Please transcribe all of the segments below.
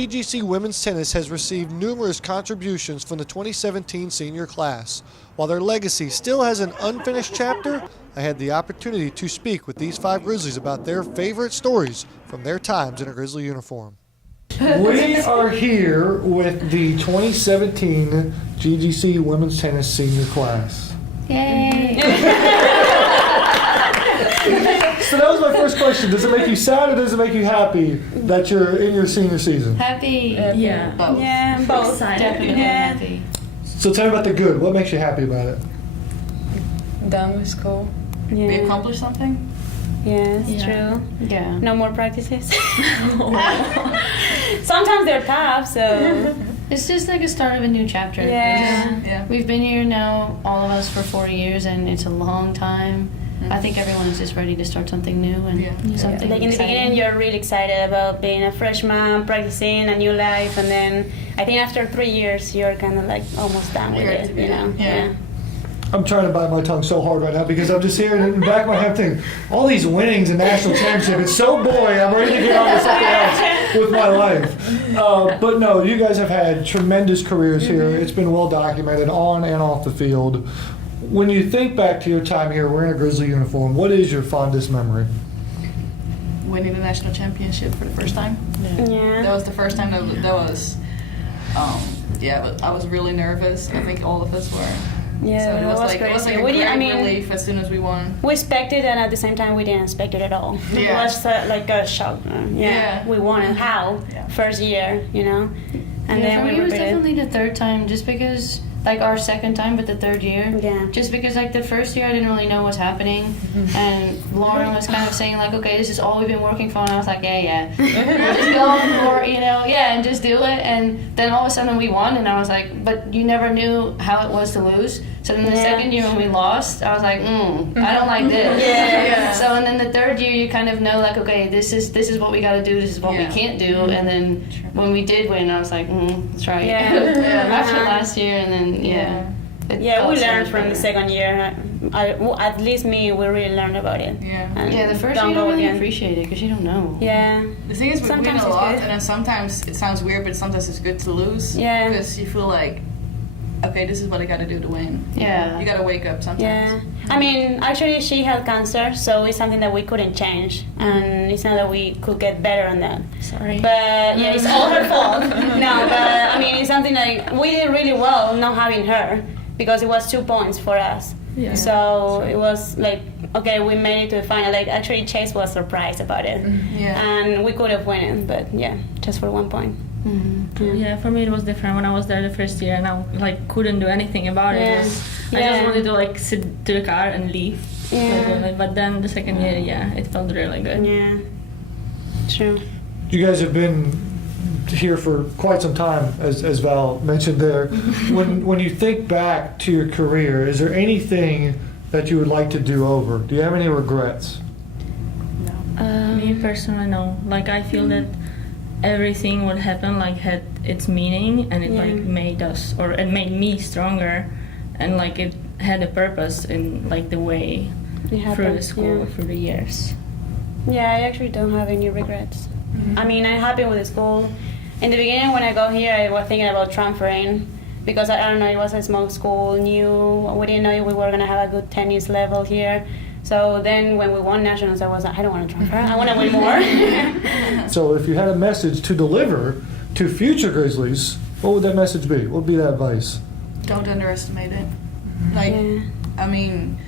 GGC Women's Tennis has received numerous contributions from the 2017 senior class. While their legacy still has an unfinished chapter, I had the opportunity to speak with these 5 Grizzlies about their favorite stories from their times in a Grizzly uniform. We are here with the 2017 GGC Women's Tennis senior class. Yay! So that was my first question. Does it make you sad or does it make you happy that you're in your senior season? Happy. Yeah. Both. Yeah, both. Excited. Definitely Happy. So tell me about the good. What makes you happy about it? Done with school. Yeah. We accomplished something? Yeah, it's Yeah. true. Yeah. No more practices. Sometimes they're tough, so. It's just like a start of a new chapter. Yeah. Yeah. We've been here now, all of us, for 4 years, and it's a long time. I think everyone is just ready to start something new and something Like in the exciting. beginning, you're really excited about being a freshman, practicing a new life, and then I think after 3 years, you're kind of like almost done with Ready it, to be you know? done. Yeah. I'm trying to bite my tongue so hard right now because I'm just hearing in the back of my head thinking, all these winnings and national championship, it's so boring, I'm ready to get on to something else with my life. But no, you guys have had tremendous careers here. It's been well documented on and off the field. When you think back to your time here wearing a Grizzly uniform, what is your fondest memory? Winning the national championship for the first time. Yeah. That was the first time that was, but I was really nervous. I think all of us were. Yeah, So it was like crazy. a We great didn't- I mean, relief as soon as we won. we expected, and at the same time, we didn't expect it at all. It Yeah. was like a shock. Yeah. We won it. How? Yeah. First year, you know? And Yeah, then for we me it was repeated. definitely the third time, just because, like our second time, but the third year. Yeah. Just because like the first year I didn't really know what's happening, and Lauren was kind of saying like, okay, this is all we've been working for, and I was like, yeah, we'll just go for and just do it, and then all of a sudden we won, and I was like, but you never knew how it was to lose. So then the Yeah. second year when we lost, I was like, I don't like this. Yeah. So and then the third year you kind of know like, okay, this is what we got to do, this is what we can't do, and then when we did win, I was like, that's right. Yeah. After last year, and then it Yeah, felt we so learned much from the better. second year. At least me, we really learned about it. Yeah. And Yeah, the first don't year you go don't really again. appreciate it because you don't know. Yeah. The thing is, we win Sometimes a it's lot, good. and then sometimes it sounds weird, but sometimes it's good to lose. Yeah. Because you feel like, okay, this is what I got to do to win. Yeah. You got to wake up sometimes. Yeah, I mean, actually, she had cancer, so it's something that we couldn't change, and it's not that we could get better on that. Sorry. But yeah, it's all her fault. No, but I mean, it's something like we did really well not having her because it was 2 points for us. Yeah. So it was like, okay, we made it to the final. Like actually, Chase was surprised about it, Yeah. and we could have won it, but yeah, just for 1 point. Yeah, for me it was different when I was there the first year and I like couldn't do anything about it. Yeah. I just wanted to like sit to the car and leave. Yeah. But then the second year, it felt really good. Yeah, true. You guys have been here for quite some time, as Val mentioned there. When you think back to your career, is there anything that you would like to do over? Do you have any regrets? Me personally, no. Like I feel that everything what happened like had its meaning and it like made us, or it made me stronger, and like it had a purpose in like the way through the school through the years. Yeah, I actually don't have any regrets. I mean, I'm happy with the school. In the beginning, when I got here, I was thinking about transferring because I don't know, it was a small school, new. We didn't know we were gonna have a good tennis level here. So then, when we won nationals, I was like, I don't want to transfer. I want to win more. So if you had a message to deliver to future Grizzlies, what would that message be? What would be that advice? Don't underestimate it. Like, I mean,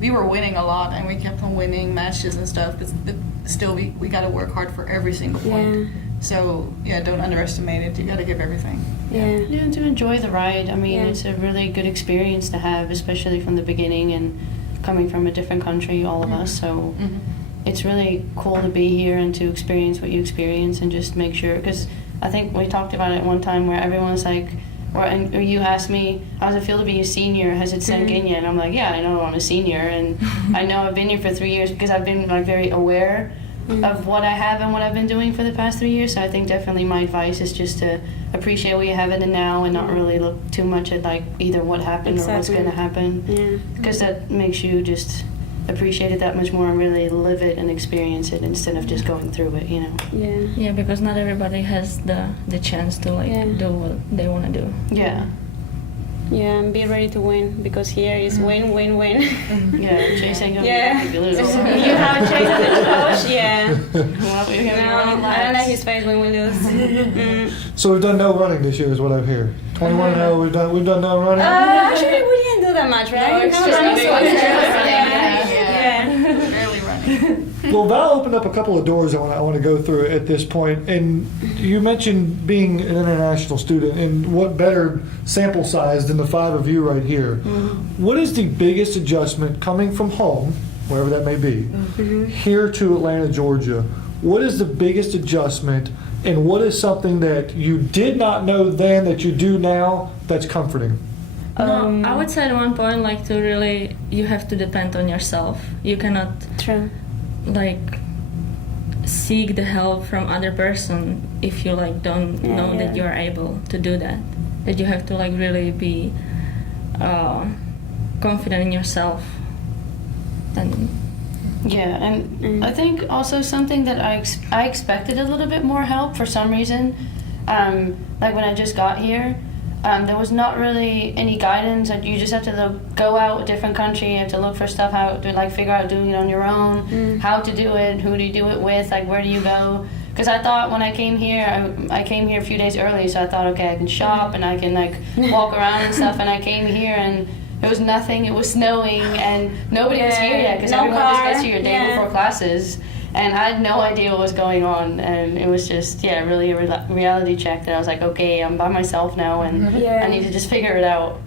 we were winning a lot and we kept on winning matches and stuff, but still we got to work hard for every single point. So, don't underestimate it. You got to give everything. Yeah, to enjoy the ride. I mean, Yeah. it's a really good experience to have, especially from the beginning and coming from a different country, all of us. So it's really cool to be here and to experience what you experience and just make sure, because I think we talked about it one time where everyone was like, or you asked me, how does it feel to be a senior? Has it sank in yet? And I'm like, yeah, I know I'm a senior, and I know I've been here for 3 years because I've been like very aware of what I have and what I've been doing for the past 3 years. So I think definitely my advice is just to appreciate what you have in the now and not really look too much at like either what happened or what's going to happen, because that makes you just appreciate it that much more and really live it and experience it instead of just going through it, you know. Yeah, because not everybody has the chance to do what they want to do. Yeah. Yeah, and be ready to win, because here is win, win, win. Yeah, Chase ain't gonna be Yeah. happy if you lose. You have Chase as a coach, yeah. Well, you're gonna be running No, I don't like laps. his face when we lose. Mm. So we've done no running this year, is what I hear. 21-0. We've done no running. Actually, we didn't do that much, right? No, it's just running running. so much. Yeah. Barely running. Well, Val opened up a couple of doors I want to go through at this point. And you mentioned being an international student, and what better sample size than the 5 of you right here. What is the biggest adjustment coming from home, wherever that may be, here to Atlanta, Georgia? What is the biggest adjustment, and what is something that you did not know then that you do now that's comforting? No, I would say at one point, like, to really, you have to depend on yourself. You cannot, True. like, seek the help from other person if you, like, don't know that you're able to do that. That you have to, like, really be confident in yourself. And Yeah, and I think also something that I expected a little bit more help for some reason. Like when I just got here, there was not really any guidance. Like you just have to go out a different country. You have to look for stuff, how to like figure out doing it on your own, how to do it, who do you do it with, like where do you go. Because I thought when I came here, I came here a few days early, so I thought, okay, I can shop and I can like walk around and stuff. And I came here and it was nothing. It was snowing and nobody was here yet because everyone just gets here a day before classes. And I had no idea what was going on, and it was just, really a reality check that I was like, okay, I'm by myself now, and I need to just figure it out.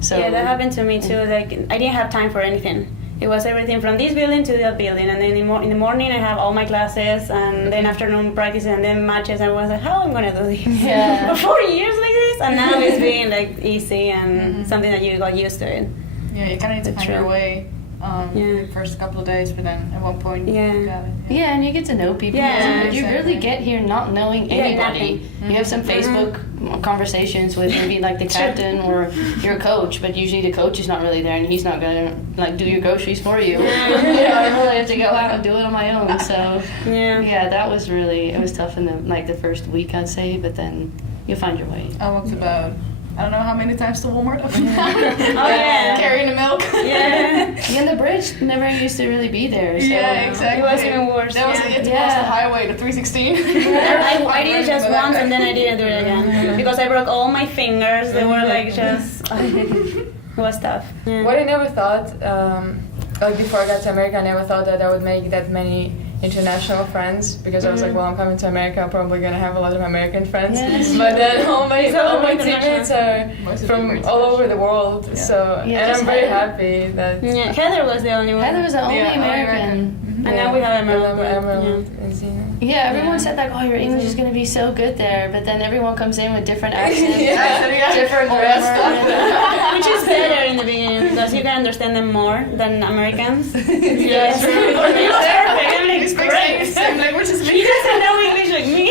So yeah, that happened to me too. Like I didn't have time for anything. It was everything from this building to that building, and then in the morning I have all my classes, and then afternoon practice, and then matches. And I was like, how am I gonna do this? Yeah. For 4 years like this, and now it's being like easy and something that you got used to it. Yeah, you kind of need to find your way. The first couple of days, but then at one point you got it. Yeah, and you get to know people. Yeah, you really get here not knowing anybody. You have some Facebook conversations with maybe like the captain or your coach, but usually the coach is not really there, and he's not gonna like do your groceries for you. I really have to go out and do it on my own. So that was really it was tough in the first week, I'd say, but then you find your way. I walked about I don't know how many times to Walmart. Carrying the milk. And the bridge never used to really be there. So. Yeah, exactly. It was even worse. That was you had to cross the highway to 316. I did it just once and then I didn't do it again because I broke all my fingers. They were like just it was tough. What I never thought, like before I got to America, I never thought that I would make that many international friends because I was like, well, I'm coming to America, I'm probably gonna have a lot of American friends. Yes. But then all my teammates are from all over the world. And I'm very happy that Heather was the only one. Heather was the only American. And now we have Emerald and Zena. Yeah, everyone said like, oh, your English is gonna be so good there, but then everyone comes in with different accents, different grammar, which is better in the beginning because you can understand them more than Americans. Yes, He doesn't know English like me.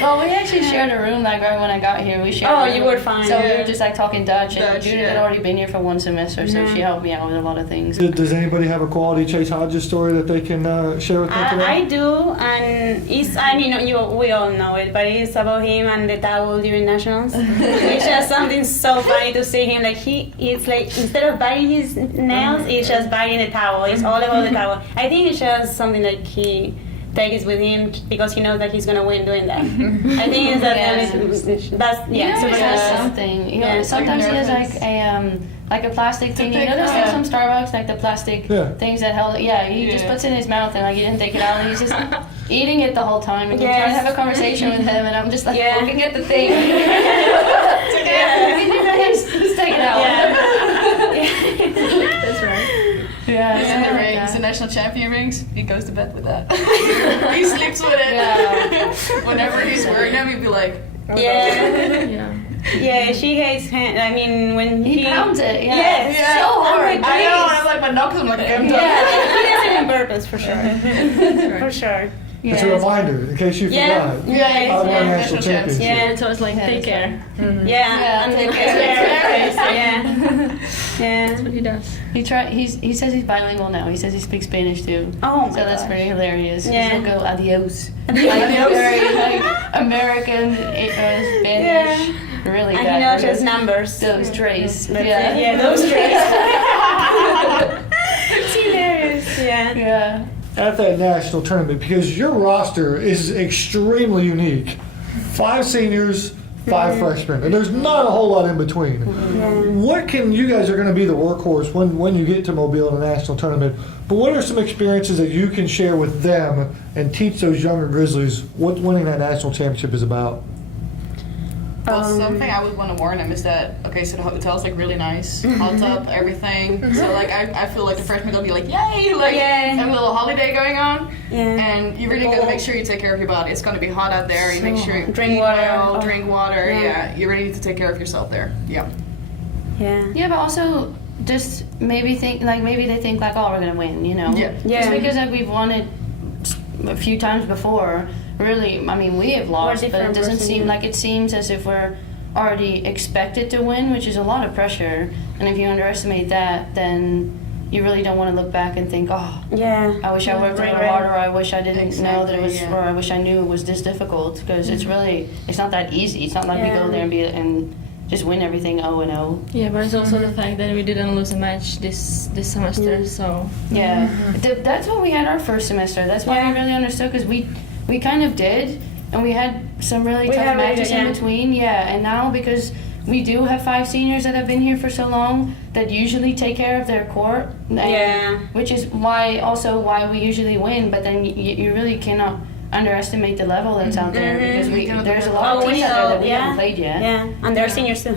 Well, we actually shared a room like right when I got here. We shared. Oh, a room. you were fine. So we were just like talking Dutch, and Judith had already been here for one semester, so she helped me out with a lot of things. Does anybody have a quality Chase Hodges story that they can share with me today? I do, and we all know it, but it's about him and the towel during nationals. It's just something so funny to see him. Like it's like instead of biting his nails, he's just biting the towel. It's all about the towel. I think it's just something that he takes with him because he knows that he's gonna win doing that. I think it's that's something. You know, sometimes he has like a plastic thing. You know those things from Starbucks, like the plastic things that held. He just puts it in his mouth and like he didn't take it out, and he's just eating it the whole time. And you're trying to have a conversation with him, and I'm just like looking at the thing. Just take it out. That's right. And the rings, the national champion rings, he goes to bed with that. He sleeps with it. Whenever he's wearing them, he'd be like, Yeah, she hates him. I mean, when he pounds it, so hard. I know, and I'm like, my knuckles, I'm like, he does it on purpose, for sure. For sure. It's a reminder in case you Yeah. forgot. Yeah. I won Yeah. national championship. Yeah. So it's like, take care. Yeah. And take the care. Yeah. Yeah. That's what he does. He says he's bilingual now. He says he speaks Spanish too. Oh my So that's gosh. pretty hilarious. Yeah. He'll go adios. Adios. Very like American Spanish. Really And bad. he knows for his numbers. those trays. That's Yeah. it. Yeah, those trays. It's hilarious. Yeah. Yeah. At that national tournament, because your roster is extremely unique. 5 seniors, 5 freshmen, and there's not a whole lot in between. What can you guys are going to be the workhorse when you get to Mobile in a national tournament? But what are some experiences that you can share with them and teach those younger Grizzlies what winning that national championship is about? Well, something I would want to warn them is that, okay, so the hotel's like really nice, hot tub, everything. So like I feel like the freshmen will be like, yay, like Yay. have a little holiday going on. Yeah. And you really got to make sure you take care of your body. It's going to be hot out there. You make sure you Drink eat water. well, Oh. drink water. Yeah. Yeah, you really need to take care of yourself there. Yeah. Yeah. Yeah, but also just maybe think like maybe they think like, oh, we're gonna win, you know? Yeah. Yeah. Just because like we've won it a few times before. Really, I mean, we have lost, but it different doesn't person, seem yeah. like it seems as if we're already expected to win, which is a lot of pressure. And if you underestimate that, then you really don't want to look back and think, oh, Yeah. I wish I worked a little Right. harder, or I wish I didn't know that it was, Exactly, or yeah. I wish I knew it was this difficult. Because it's really, it's not that easy. It's not like we Yeah. go there and just win everything 0-0. Yeah, but it's also the fact that we didn't lose a match this semester, so Yeah, that's what we had our first semester. That's why Yeah. we really understood, because we kind of did, and we had some really We tough have really matches good, in yeah. between. Yeah, and now because we do have 5 seniors that have been here for so long that usually take care of their court. And, Yeah. Which is why we usually win. But then you really cannot underestimate the level that's out there, because there's a lot of teams out there that we haven't played yet. Yeah. And they're seniors too.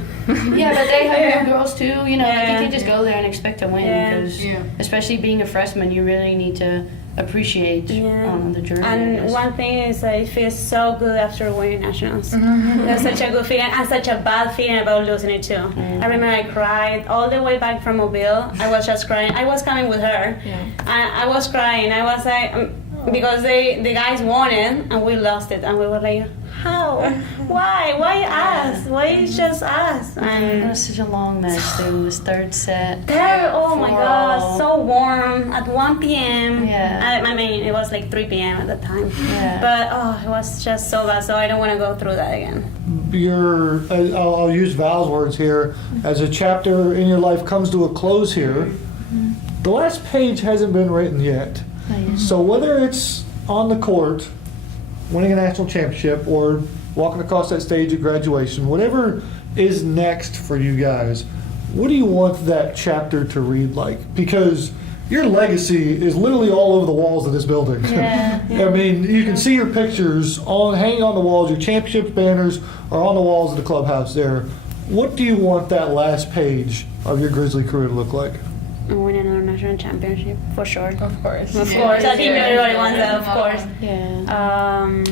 Yeah, but they have young girls too. You know, like Yeah. you can't just go there and expect to win, Yeah. because Yeah. especially being a freshman, you really need to appreciate Yeah. the journey. I And guess. one thing is that it feels so good after winning nationals. There's such a good feeling and such a bad feeling about losing it too. I remember I cried all the way back from Mobile. I was just crying. I was coming with her. yeah. I was crying. I was like, because the guys won it and we lost it, and we were like, how? Why us? Why it's just us? It And was such a long match too. It was third set. there, oh my 4-all. gosh, so warm at 1 p.m. Yeah. I mean, it was like 3 p.m. at the time. Yeah. But oh, it was just so bad. So I don't want to go through that again. I'll use Val's words here. As a chapter in your life comes to a close here, the last page hasn't been written yet. So whether it's on the court, winning a national championship, or walking across that stage at graduation, whatever is next for you guys, what do you want that chapter to read like? Because your legacy is literally all over the walls of this building. Yeah. I mean, you can see your pictures hanging on the walls. Your championship banners are on the walls of the clubhouse there. What do you want that last page of your Grizzly career to look like? And win another national championship for sure. Of course. Of course, I think everybody wants that. Of course. Yeah.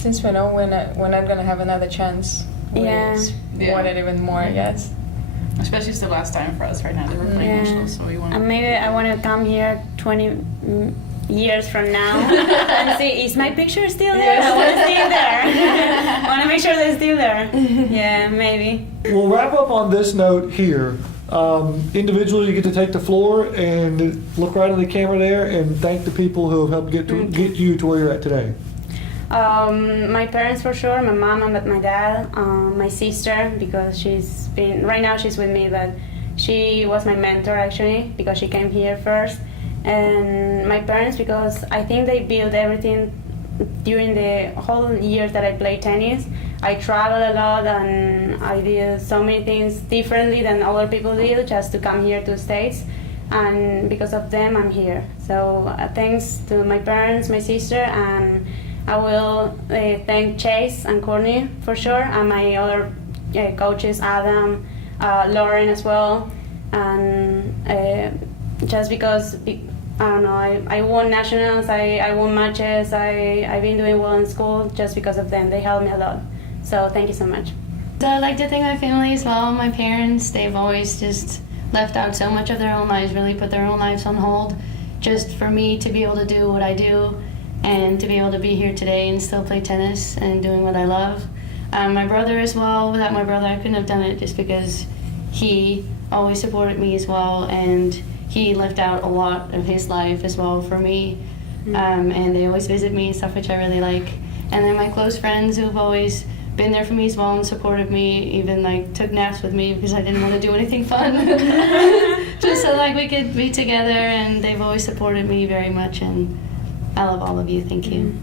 Since we know we're not gonna have another chance, we Yeah. just Yeah. want it even more, yes. Especially it's the last time for us right now that we're playing Yeah. nationals, so we want. And maybe I want to come here 20 years from now and see, is my picture still there? I want to see it there. I want to make sure they're still there. Yeah, maybe. We'll wrap up on this note here. Individually, you get to take the floor and look right at the camera there and thank the people who have helped get you to where you're at today. My parents for sure, my mom and my dad, my sister, because right now she's with me, but she was my mentor actually, because she came here first. And my parents, because I think they built everything during the whole years that I played tennis. I traveled a lot and I did so many things differently than other people did just to come here to the States. And because of them, I'm here. So thanks to my parents, my sister, and I will thank Chase and Courtney for sure, and my other coaches, Adam, Lauren as well. And just because, I don't know, I won nationals, I won matches, I've been doing well in school just because of them. They helped me a lot. So thank you so much. So I'd like to thank my family as well. My parents, they've always just left out so much of their own lives, really put their own lives on hold, just for me to be able to do what I do. and to be able to be here today and still play tennis and doing what I love. My brother as well. Without my brother, I couldn't have done it just because he always supported me as well, and he lived out a lot of his life as well for me. And they always visit me and stuff, which I really like. And then my close friends who've always been there for me as well and supported me, even like took naps with me because I didn't want to do anything fun. Just so like we could be together, and they've always supported me very much, and I love all of you. Thank you.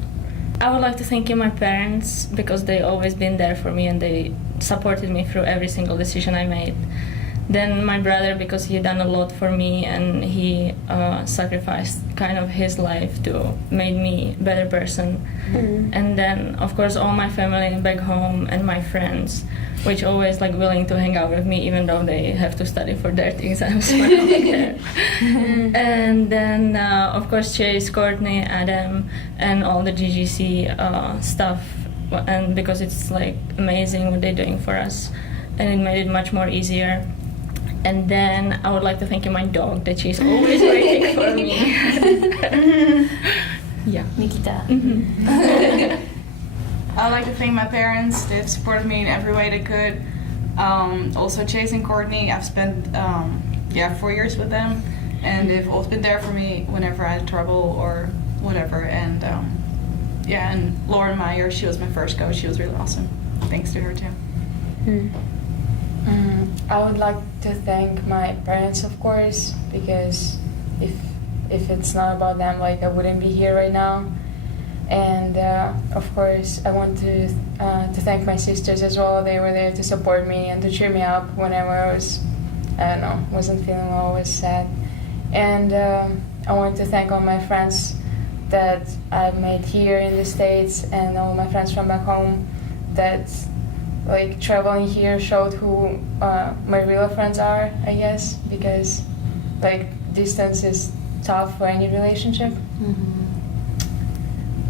I would like to thank you, my parents, because they always been there for me and they supported me through every single decision I made. Then my brother, because he done a lot for me and he sacrificed kind of his life to make me a better person. And then of course all my family back home and my friends, which always like willing to hang out with me even though they have to study for their exams when I'm there. And then of course Chase, Courtney, Adam, and all the GGC stuff, and because it's like amazing what they're doing for us, and it made it much more easier. And then I would like to thank you, my dog, that she's always waiting for me. Yeah. Nikita. I'd like to thank my parents. They've supported me in every way they could. Also Chase and Courtney, I've spent 4 years with them, and they've always been there for me whenever I had trouble or whatever. And and Lauren Meyer, she was my first coach. She was really awesome. Thanks to her too. I would like to thank my parents, of course, because if it's not about them, like I wouldn't be here right now. And of course, I want to thank my sisters as well. They were there to support me and to cheer me up whenever I wasn't feeling well, was sad. And I want to thank all my friends that I've made here in the States and all my friends from back home that like traveling here showed who my real friends are, I guess, because like distance is tough for any relationship.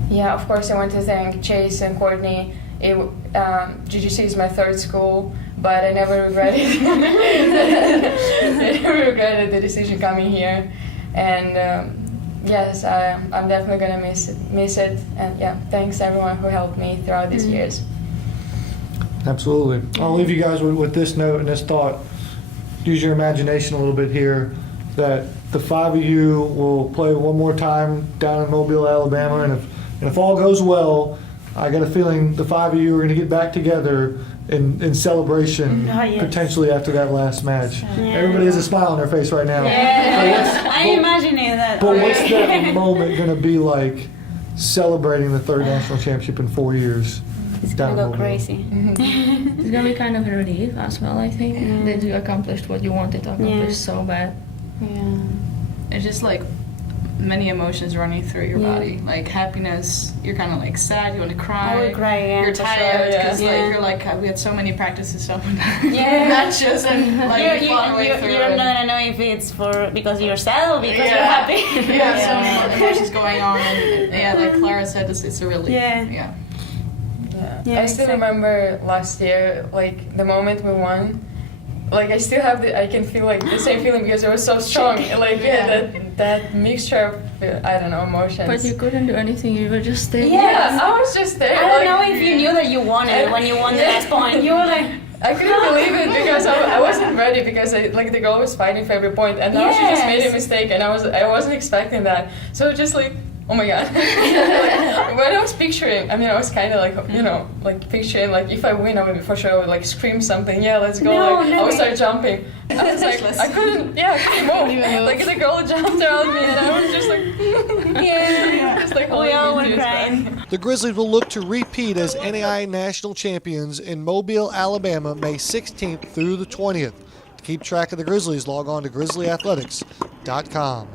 Yeah, of course I want to thank Chase and Courtney. GGC is my third school, but I never regretted the decision coming here. And yes, I'm definitely gonna miss it. And yeah, thanks everyone who helped me throughout these years. Absolutely. I'll leave you guys with this note and this thought. Use your imagination a little bit here, that the five of you will play one more time down in Mobile, Alabama, and if all goes well, I got a feeling the five of you are going to get back together in celebration, potentially after that last match. Everybody has a smile on their face right now. I'm imagining that. But what's that moment going to be like, celebrating the third national championship in 4 years? It's gonna go crazy. It's gonna be kind of a relief as well, I think, that you accomplished what you wanted to accomplish so bad. Yeah. It's just like many emotions running through your body. Like happiness, you're kind of like sad, you want to cry. I would cry, yeah. You're for tired sure, because like you're like we had so many practices, so many matches, and like you fought our way through. You're not gonna know if it's because you're sad or because you're happy. You have so many emotions going on, and like Clara said, it's a relief. Yeah. I still remember last year, like the moment we won. Like I still have I can feel like the same feeling because it was so strong. Like that mixture of I don't know, emotions. But you couldn't do anything. You were just there. Yeah, I was just there. I don't know if you knew that you won it when you won the last point. You were like. I couldn't believe it because I wasn't ready because the girl was fighting for every point and now she just made a mistake and I wasn't expecting that. So just like, oh my god. When I was picturing, I mean I was kind of like picturing like if I win I would for sure like scream something, let's go, I would start jumping. I was like, I couldn't move. Like the girl jumped around me and I was just like, just like we all were crying. The Grizzlies will look to repeat as NAIA national champions in Mobile, Alabama, May 16th through the 20th. To keep track of the Grizzlies, log on to grizzlyathletics.com.